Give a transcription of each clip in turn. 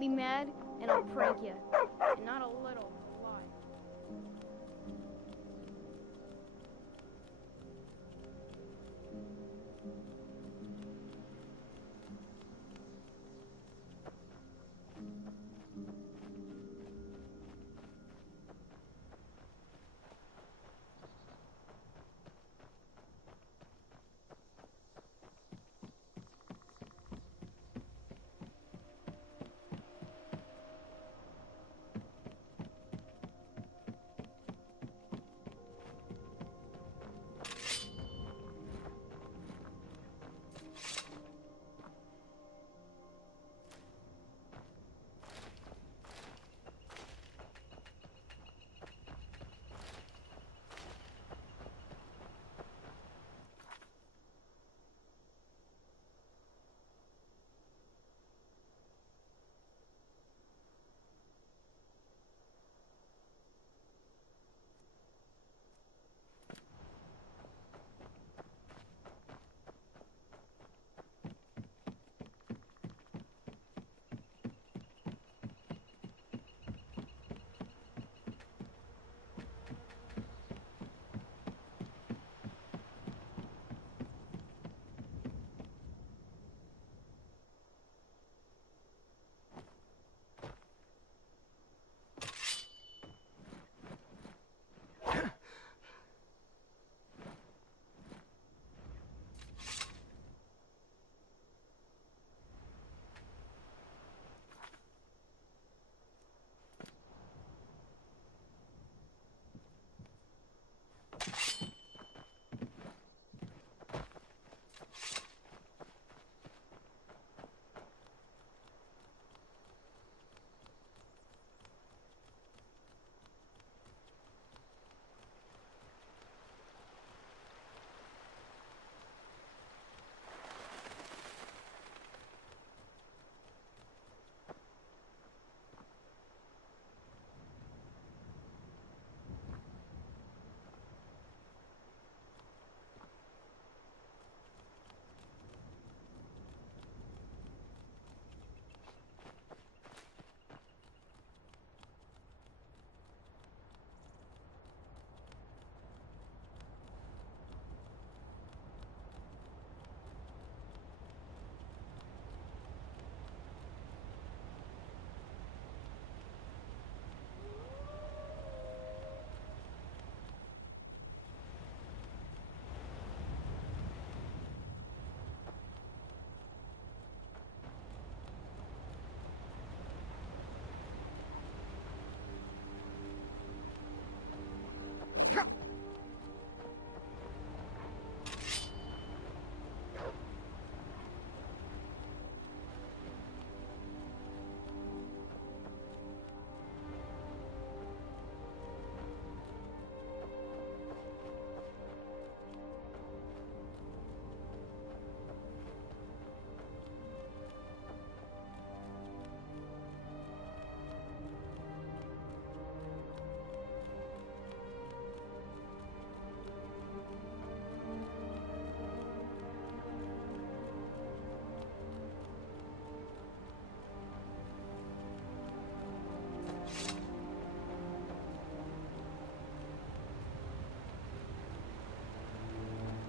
me mad, and I'll prank you. And not a little, a lot.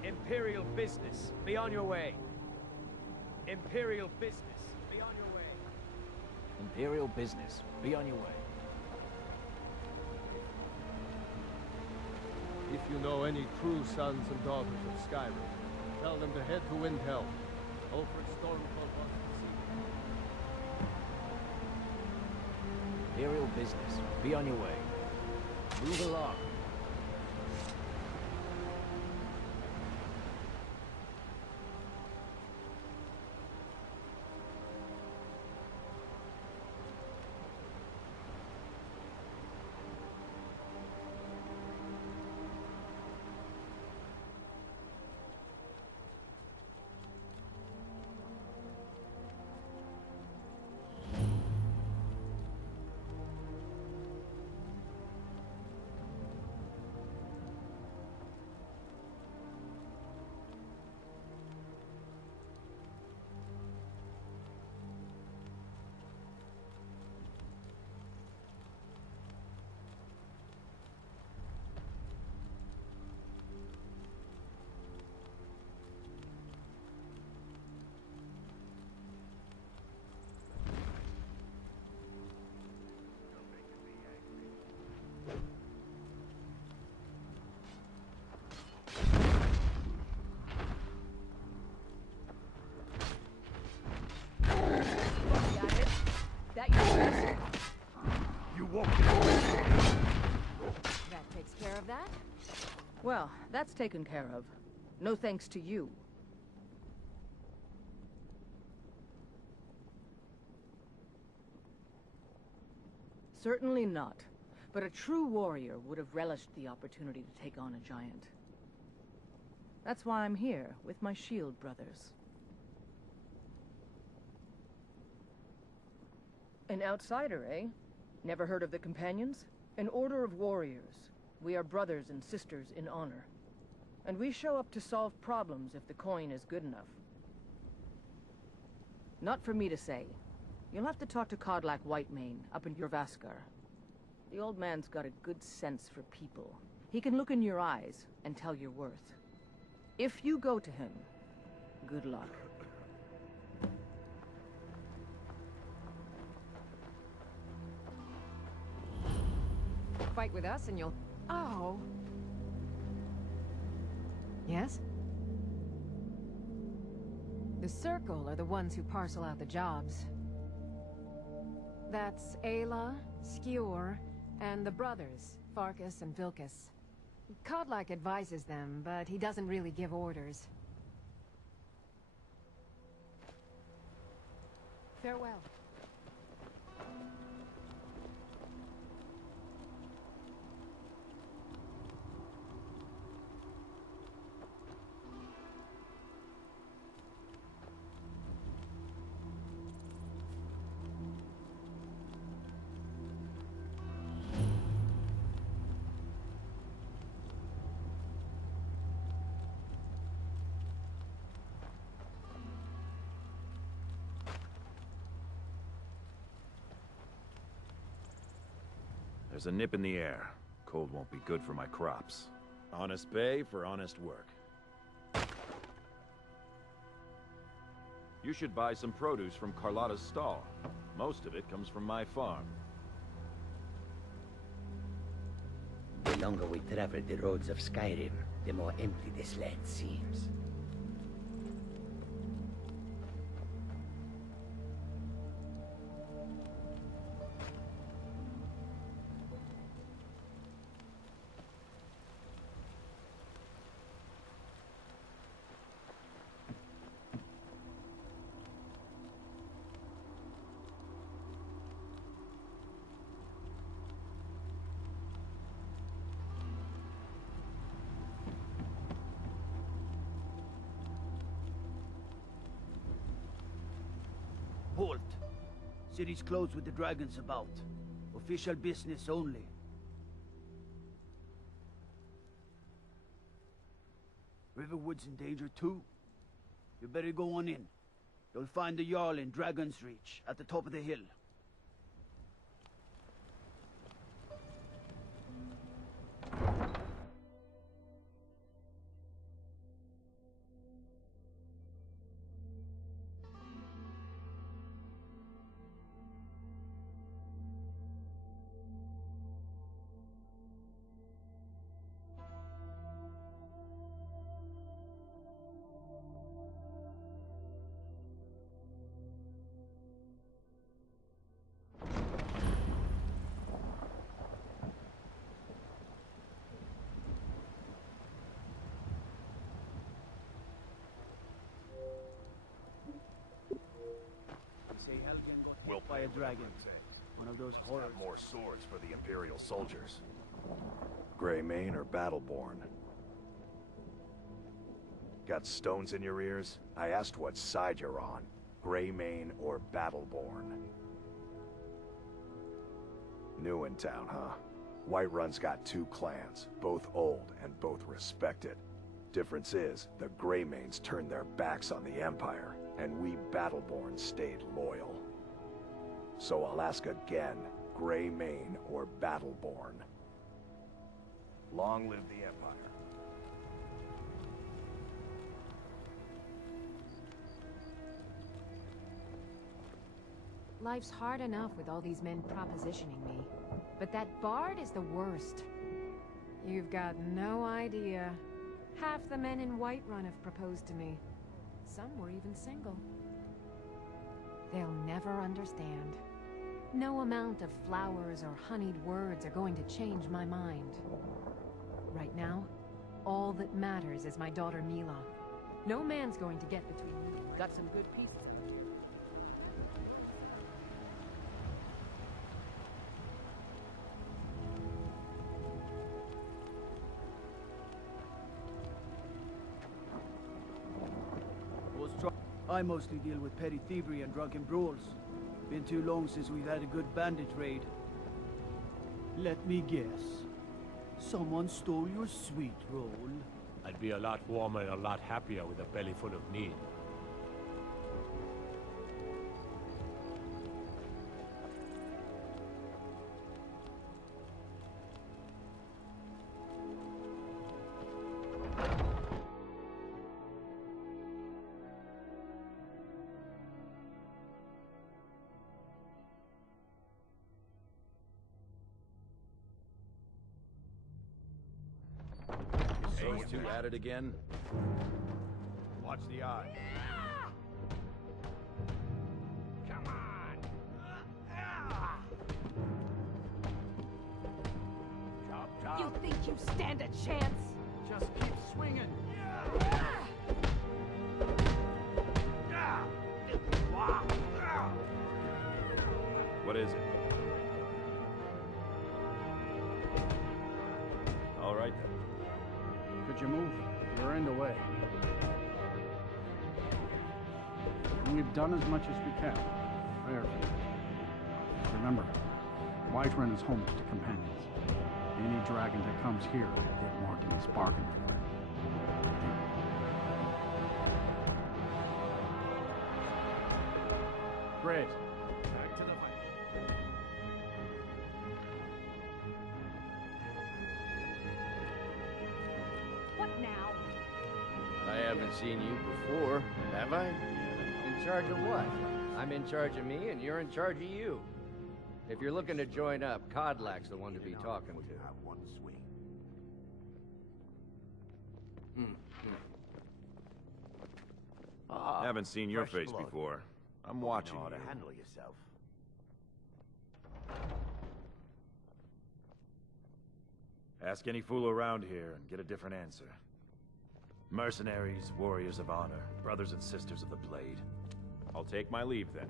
Imperial business, be on your way. Imperial business, be on your way. Imperial business, be on your way. If you know any true sons and daughters of Skyrim, tell them to head to Windhelm. Ulfric Stormcloak wants to see them. Imperial business, be on your way. Move along. That takes care of that? Well, that's taken care of. No thanks to you. Certainly not. But a true warrior would have relished the opportunity to take on a giant. That's why I'm here, with my shield brothers. An outsider, eh? Never heard of the Companions? An order of warriors. We are brothers and sisters in honor. And we show up to solve problems if the coin is good enough. Not for me to say. You'll have to talk to Kodlak Whitemane up in Jorvaskar. The old man's got a good sense for people. He can look in your eyes and tell your worth. If you go to him, good luck. Fight with us and you'll... Oh. Yes? The Circle are the ones who parcel out the jobs. That's Ayla, Skjor, and the brothers, Farkas and Vilkas. Kodlak advises them, but he doesn't really give orders. Farewell. There's a nip in the air. Cold won't be good for my crops. Honest pay for honest work. You should buy some produce from Carlotta's stall. Most of it comes from my farm. The longer we travel the roads of Skyrim, the more empty this land seems. Halt. City's closed with the dragons about. Official business only. Riverwood's in danger too. You better go on in. You'll find the Jarl in Dragon's Reach, at the top of the hill. Say Helgen got hit by a dragon. One of those horrors. More swords for the Imperial soldiers. Greymane or Battleborn? Got stones in your ears? I asked what side you're on. Greymane or Battleborn? New in town, huh? Whiterun's got two clans, both old and both respected. Difference is, the Greymanes turned their backs on the Empire, and we Battleborn stayed loyal. So I'll ask again, Greymane or Battleborn? Long live the Empire. Life's hard enough with all these men propositioning me. But that bard is the worst. You've got no idea. Half the men in Whiterun have proposed to me. Some were even single. They'll never understand. No amount of flowers or honeyed words are going to change my mind. Right now, all that matters is my daughter Mila. No man's going to get between me. Got some good pieces. I mostly deal with petty thievery and drunken brawls. Been too long since we've had a good bandit raid. Let me guess. Someone stole your sweet roll. I'd be a lot warmer and a lot happier with a belly full of need. Those two at it again? Watch the eye. Come on! Chop, chop. You think you stand a chance? Just keep swinging. What is it? All right then. Could you move? You're in the way. And we've done as much as we can. There. Remember, Whiterun is home to the companions. Any dragon that comes here will get more than he's bargained for. Great. Back to the fight. What now? I haven't seen you before, have I? In charge of what? I'm in charge of me, and you're in charge of you. If you're looking to join up, Codlack's the one to be talking to. One swing. Haven't seen your fresh face blood. before. I'm watching You know how you. to handle yourself. Ask any fool around here and get a different answer. Mercenaries, warriors of honor, brothers and sisters of the blade. I'll take my leave then.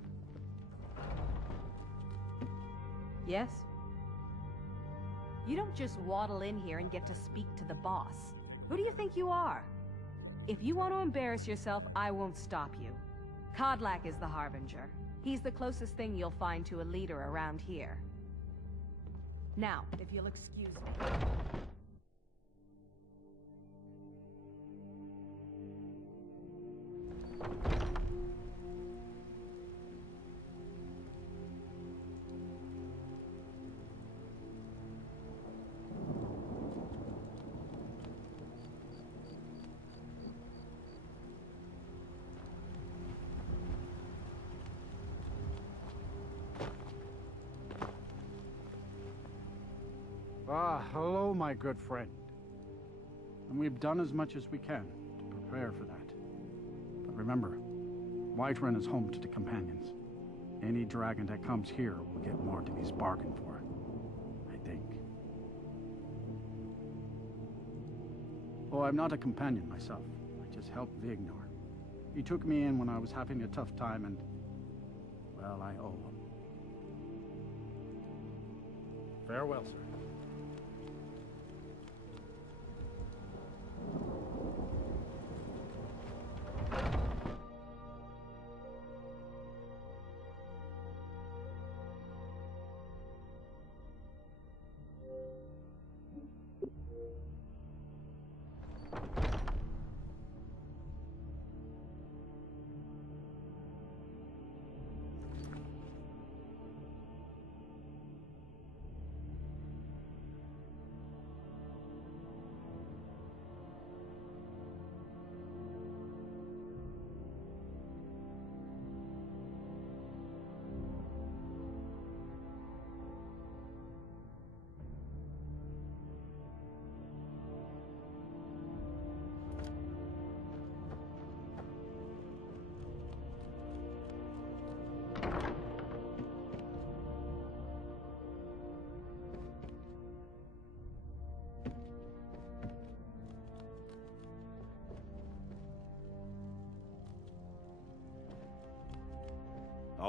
Yes? You don't just waddle in here and get to speak to the boss. Who do you think you are? If you want to embarrass yourself, I won't stop you. Codlack is the Harbinger. He's the closest thing you'll find to a leader around here. Now, if you'll excuse me. Ah, hello, my good friend. And we've done as much as we can to prepare for that. But remember, Whiterun is home to the companions. Any dragon that comes here will get more than he's bargained for. I think. Oh, I'm not a companion myself. I just help Vignor. He took me in when I was having a tough time and... well, I owe him. Farewell, sir.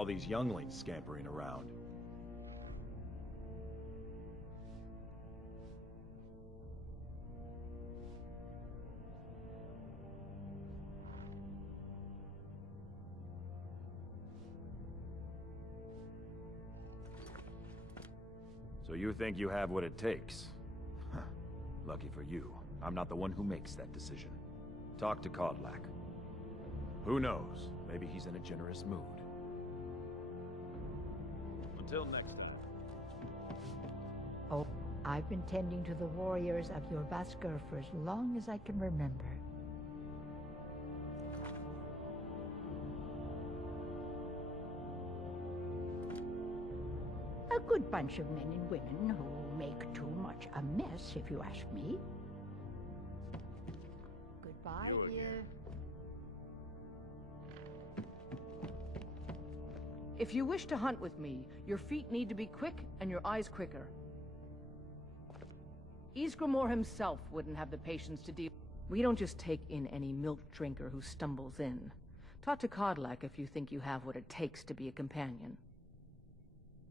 all these younglings scampering around. So you think you have what it takes? Huh. Lucky for you, I'm not the one who makes that decision. Talk to Kodlak. Who knows? Maybe he's in a generous mood. Until next time. Oh, I've been tending to the warriors of your Vaskr for as long as I can remember. A good bunch of men and women who make too much a mess, if you ask me. Goodbye, dear. If you wish to hunt with me, your feet need to be quick and your eyes quicker. Ysgramor himself wouldn't have the patience to deal. We don't just take in any milk drinker who stumbles in. Talk to Kodlak if you think you have what it takes to be a companion.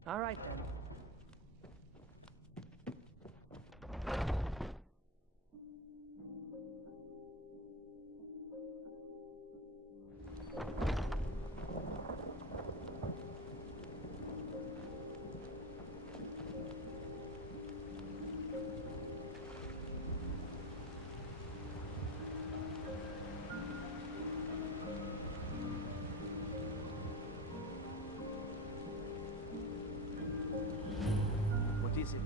All right, then. What is it?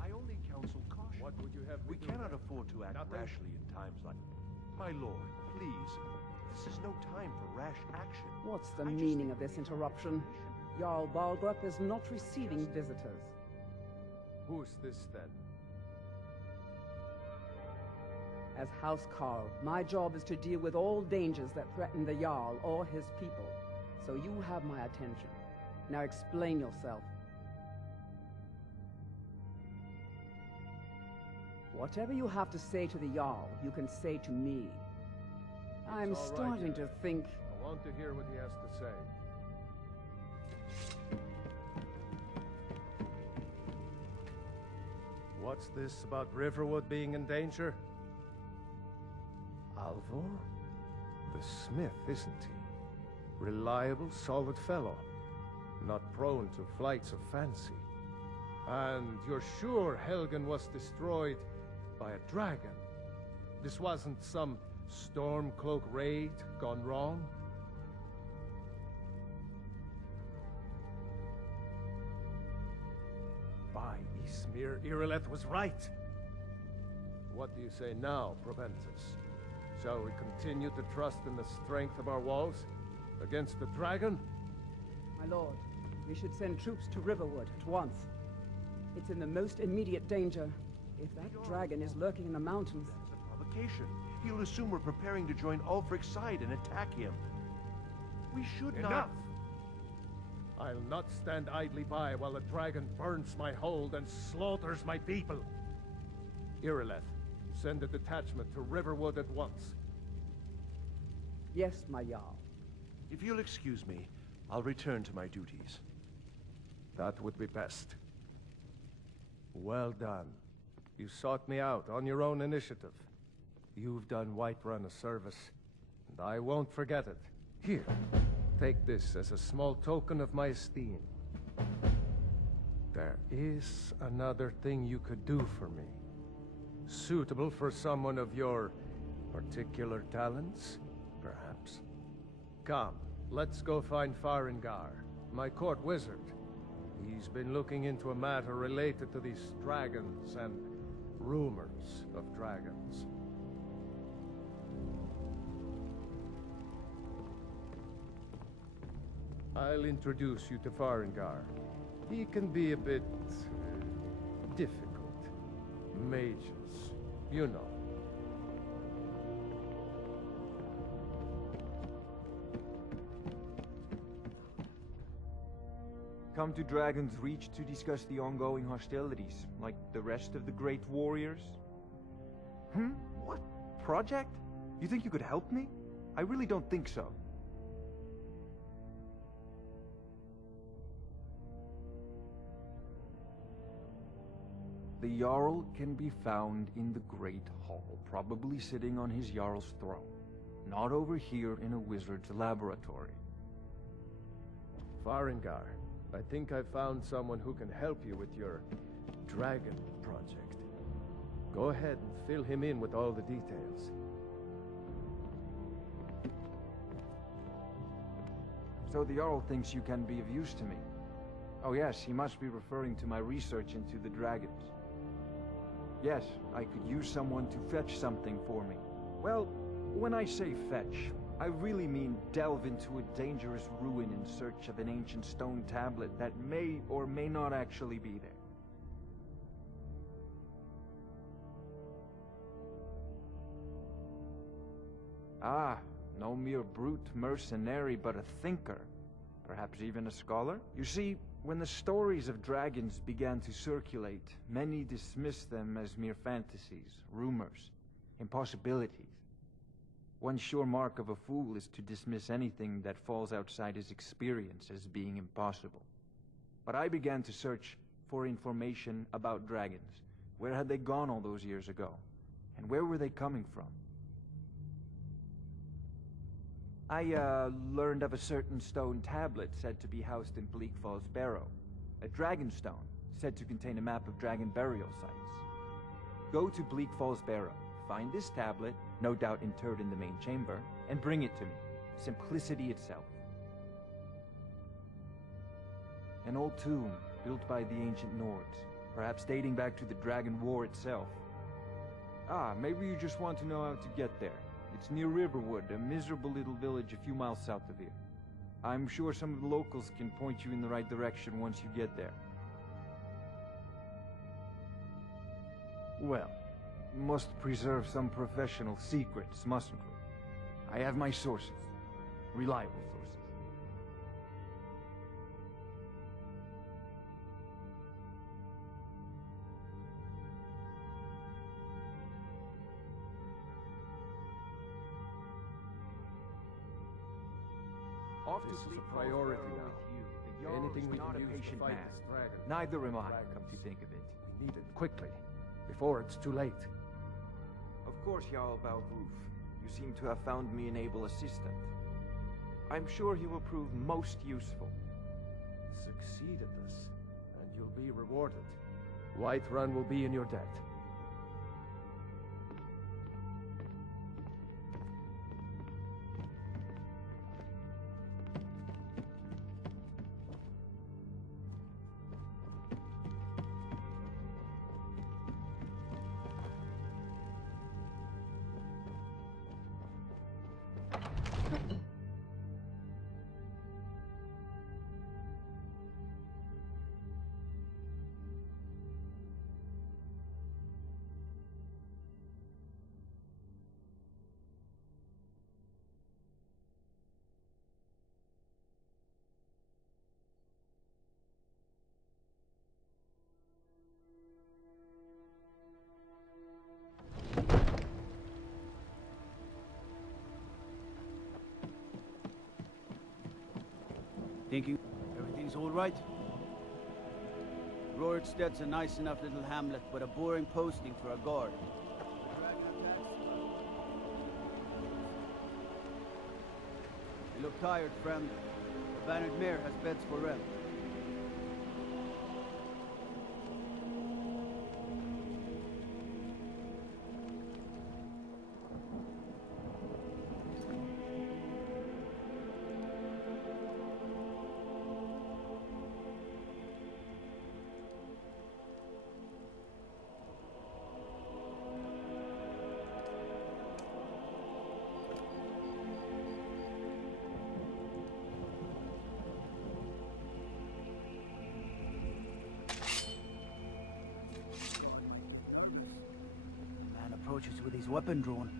I only counsel caution. What would you have me We do cannot then? afford to act Nothing? rashly in times like... My lord, please. This is no time for rash action. What's the I just meaning think of this we have interruption? Jarl Balgrup is not receiving visitors. Who's this then? As House Carl, my job is to deal with all dangers that threaten the Jarl or his people. So you have my attention. Now explain yourself. Whatever you have to say to the Jarl, you can say to me. I'm It's all right, starting to Jarl. think... I want to hear what he has to say. What's this about Riverwood being in danger? Alvor? The smith, isn't he? Reliable, solid fellow. Not prone to flights of fancy. And you're sure Helgen was destroyed by a dragon? This wasn't some Stormcloak raid gone wrong? By Ysmir, Irileth was right. What do you say now, Proventus? Shall we continue to trust in the strength of our walls against the dragon? My lord, we should send troops to Riverwood at once. It's in the most immediate danger. If that dragon is lurking in the mountains... That's a provocation. He'll assume we're preparing to join Ulfric's side and attack him. We should Enough! not... I'll not stand idly by while the dragon burns my hold and slaughters my people. Irileth, send a detachment to Riverwood at once. Yes, my Jarl. If you'll excuse me, I'll return to my duties. That would be best. Well done. You sought me out on your own initiative. You've done Whiterun a service, and I won't forget it. Here, take this as a small token of my esteem. There is another thing you could do for me. Suitable for someone of your particular talents, perhaps. Come, let's go find Farengar, my court wizard. He's been looking into a matter related to these dragons and rumors of dragons. I'll introduce you to Farengar. He can be a bit difficult. Mages, you know. Come to Dragon's Reach to discuss the ongoing hostilities, like the rest of the Great Warriors? What? Project? You think you could help me? I really don't think so. The Jarl can be found in the Great Hall, probably sitting on his Jarl's throne. Not over here in a wizard's laboratory. Farengar, I think I found someone who can help you with your dragon project. Go ahead and fill him in with all the details. So the Jarl thinks you can be of use to me. Oh yes, he must be referring to my research into the dragons. Yes, I could use someone to fetch something for me. Well, when I say fetch, I really mean delve into a dangerous ruin in search of an ancient stone tablet that may or may not actually be there. Ah, no mere brute mercenary, but a thinker. Perhaps even a scholar? You see, when the stories of dragons began to circulate, many dismissed them as mere fantasies, rumors, impossibilities. One sure mark of a fool is to dismiss anything that falls outside his experience as being impossible. But I began to search for information about dragons. Where had they gone all those years ago? And where were they coming from? I learned of a certain stone tablet said to be housed in Bleak Falls Barrow. A dragon stone, said to contain a map of dragon burial sites. Go to Bleak Falls Barrow, find this tablet, no doubt interred in the main chamber, and bring it to me. Simplicity itself. An old tomb, built by the ancient Nords, perhaps dating back to the Dragon War itself. Ah, maybe you just want to know how to get there. It's near Riverwood, a miserable little village a few miles south of here. I'm sure some of the locals can point you in the right direction once you get there. Well, must preserve some professional secrets, mustn't we? I have my sources. Reliable sources. This is a priority now. Anything we can use to fight this dragon. Neither am I, come to think of it. We need it quickly, before it's too late. Of course, Jarl Balgruf. You seem to have found me an able assistant. I'm sure he will prove most useful. Succeed at this, and you'll be rewarded. Whiterun will be in your debt. Thinking everything's all right? Roriksted's a nice enough little hamlet, but a boring posting for a guard. You look tired, friend. The Bannered Mare has beds for rent. approaches with his weapon drawn.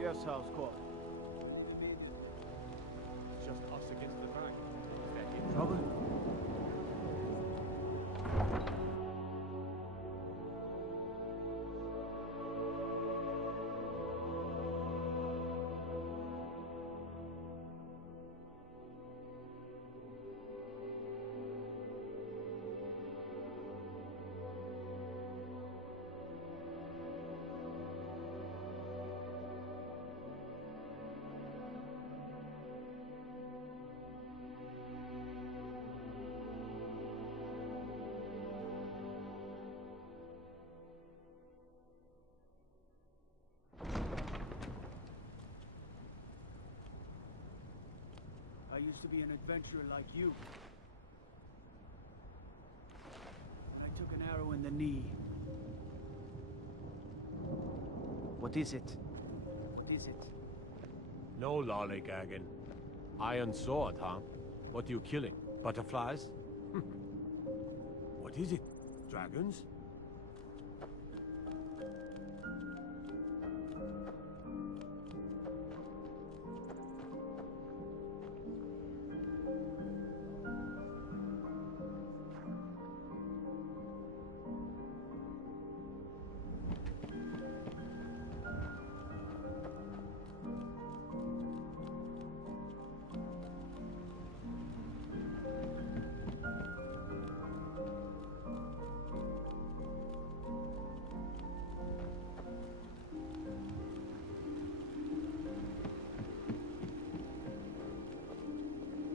Yes, House Court. It's just us against the dragon. Is that it? Trouble? I used to be an adventurer like you. I took an arrow in the knee. What is it? What is it? No lollygagging. Iron sword, huh? What are you killing? Butterflies? What is it? Dragons?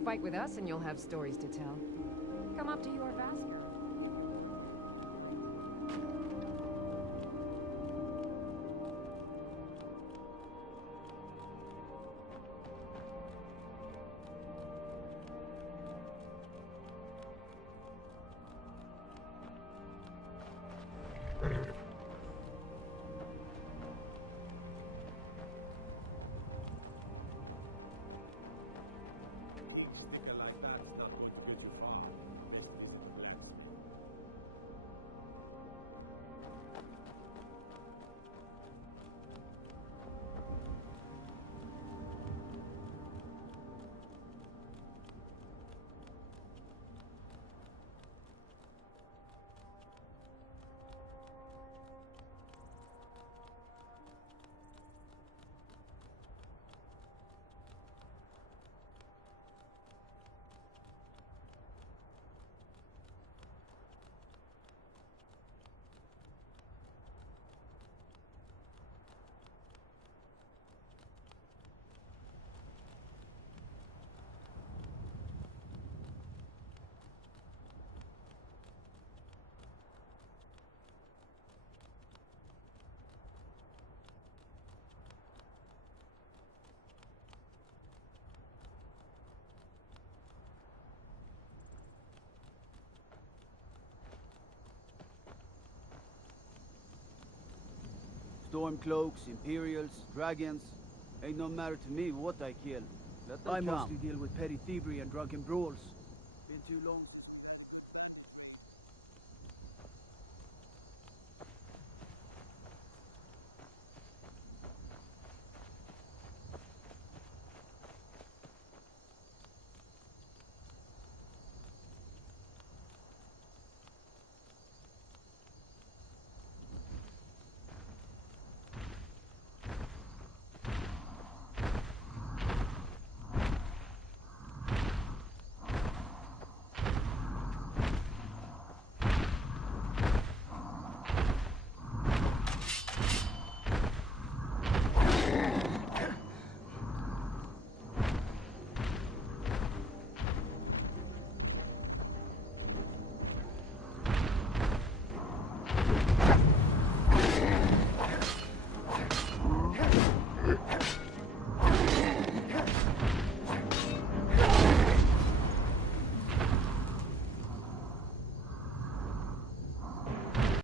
Fight with us and you'll have stories to tell. Come up to your Vasker. Sticker like that is not going to get you far. Best is to relax. Stormcloaks, Imperials, Dragons. Ain't no matter to me what I kill. Let them I come. mostly deal with petty thievery and drunken brawls. Been too long.